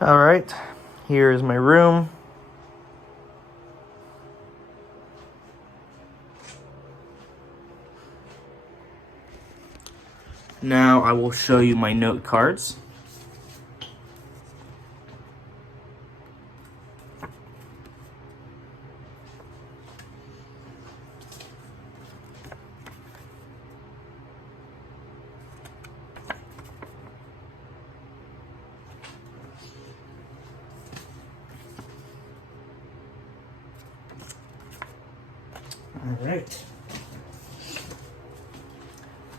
All right, here is my room. Now I will show you my note cards. All right.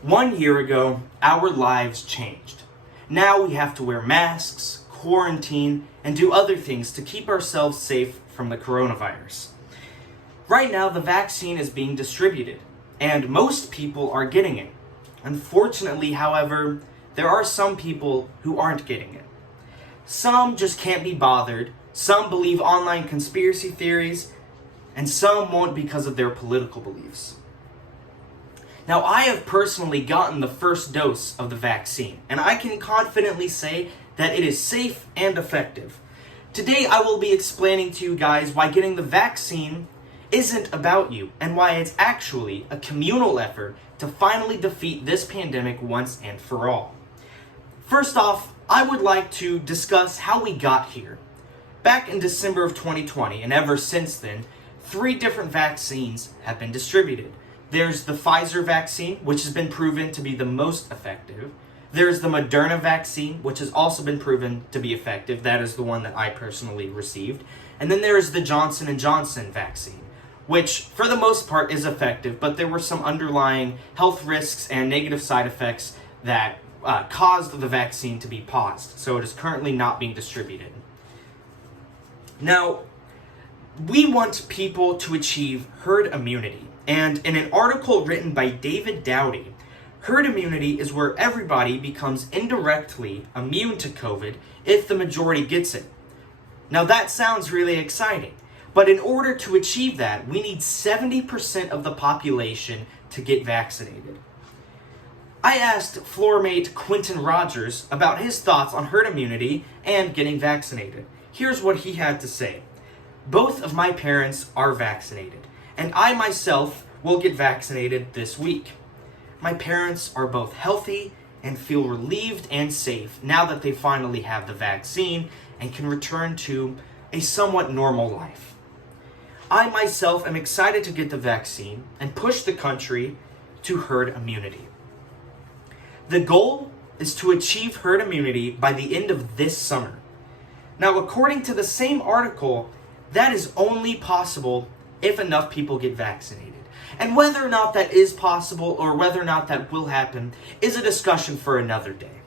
1 year ago, our lives changed. Now we have to wear masks, quarantine, and do other things to keep ourselves safe from the coronavirus. Right now, the vaccine is being distributed, and most people are getting it. Unfortunately, however, there are some people who aren't getting it. Some just can't be bothered, some believe online conspiracy theories, and some won't because of their political beliefs. Now, I have personally gotten the first dose of the vaccine, and I can confidently say that it is safe and effective. Today, I will be explaining to you guys why getting the vaccine isn't about you, and why it's actually a communal effort to finally defeat this pandemic once and for all. First off, I would like to discuss how we got here. Back in December of 2020, and ever since then, 3 different vaccines have been distributed. There's the Pfizer vaccine, which has been proven to be the most effective. There's the Moderna vaccine, which has also been proven to be effective. That is the one that I personally received. And then there is the Johnson & Johnson vaccine, which for the most part is effective, but there were some underlying health risks and negative side effects that caused the vaccine to be paused. So it is currently not being distributed. Now, we want people to achieve herd immunity. And in an article written by David Dowdy, herd immunity is where everybody becomes indirectly immune to COVID if the majority gets it. Now that sounds really exciting, but in order to achieve that, we need 70% of the population to get vaccinated. I asked floor mate Quentin Rogers about his thoughts on herd immunity and getting vaccinated. Here's what he had to say. Both of my parents are vaccinated, and I myself will get vaccinated this week. My parents are both healthy and feel relieved and safe now that they finally have the vaccine and can return to a somewhat normal life. I myself am excited to get the vaccine and push the country to herd immunity. The goal is to achieve herd immunity by the end of this summer. Now, according to the same article, that is only possible if enough people get vaccinated. And whether or not that is possible or whether or not that will happen is a discussion for another day.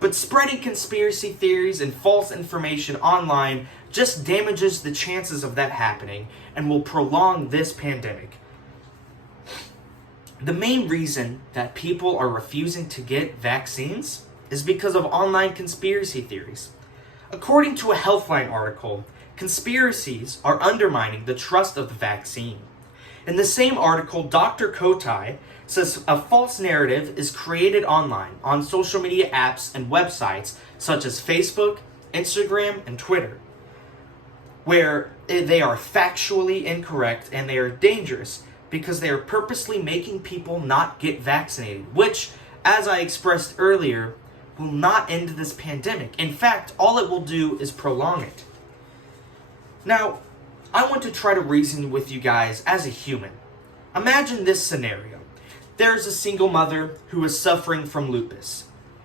But spreading conspiracy theories and false information online just damages the chances of that happening and will prolong this pandemic. The main reason that people are refusing to get vaccines is because of online conspiracy theories. According to a Healthline article, conspiracies are undermining the trust of the vaccine. In the same article, Dr. Kotai says a false narrative is created online on social media apps and websites such as Facebook, Instagram, and Twitter, where they are factually incorrect and they are dangerous because they are purposely making people not get vaccinated, which, as I expressed earlier, will not end this pandemic. In fact, all it will do is prolong it. Now, I want to try to reason with you guys as a human. Imagine this scenario. There's a single mother who is suffering from lupus,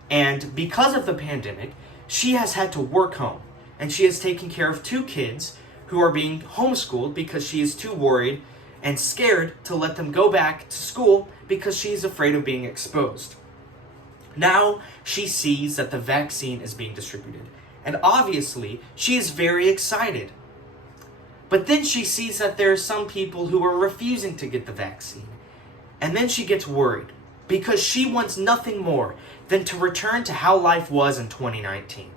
and because of the pandemic, she has had to work home, and she is taking care of 2 kids who are being homeschooled because she is too worried and scared to let them go back to school because she's afraid of being exposed. Now she sees that the vaccine is being distributed, and obviously she is very excited. But then she sees that there are some people who are refusing to get the vaccine, and then she gets worried because she wants nothing more than to return to how life was in 2019.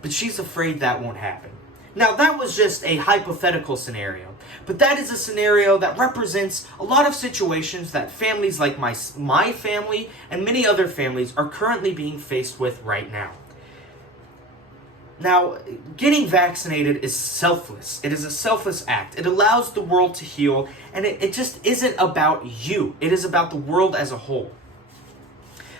But she's afraid that won't happen. Now, that was just a hypothetical scenario, but that is a scenario that represents a lot of situations that families like my family and many other families are currently being faced with right now. Now, getting vaccinated is selfless. It is a selfless act. It allows the world to heal, and it just isn't about you. It is about the world as a whole.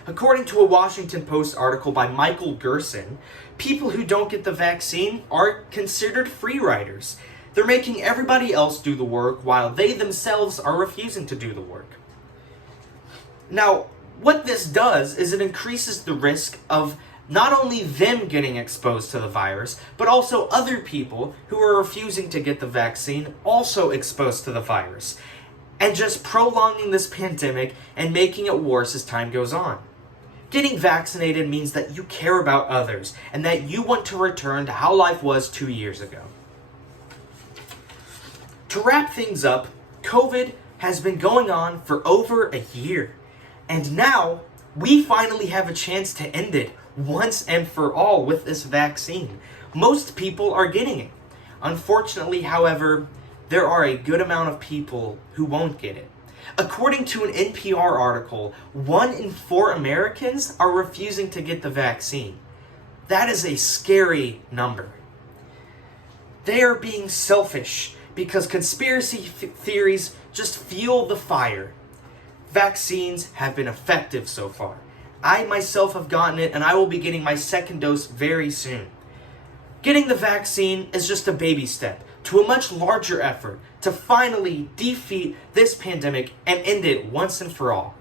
According to a Washington Post article by Michael Gerson, people who don't get the vaccine are considered free riders. They're making everybody else do the work while they themselves are refusing to do the work. Now, what this does is it increases the risk of not only them getting exposed to the virus, but also other people who are refusing to get the vaccine also exposed to the virus, and just prolonging this pandemic and making it worse as time goes on. Getting vaccinated means that you care about others and that you want to return to how life was 2 years ago. To wrap things up, COVID has been going on for over a year, and now we finally have a chance to end it once and for all with this vaccine. Most people are getting it. Unfortunately, however, there are a good amount of people who won't get it. According to an NPR article, 1 in 4 Americans are refusing to get the vaccine. That is a scary number. They are being selfish because conspiracy theories just fuel the fire. Vaccines have been effective so far. I myself have gotten it, and I will be getting my second dose very soon. Getting the vaccine is just a baby step to a much larger effort to finally defeat this pandemic and end it once and for all.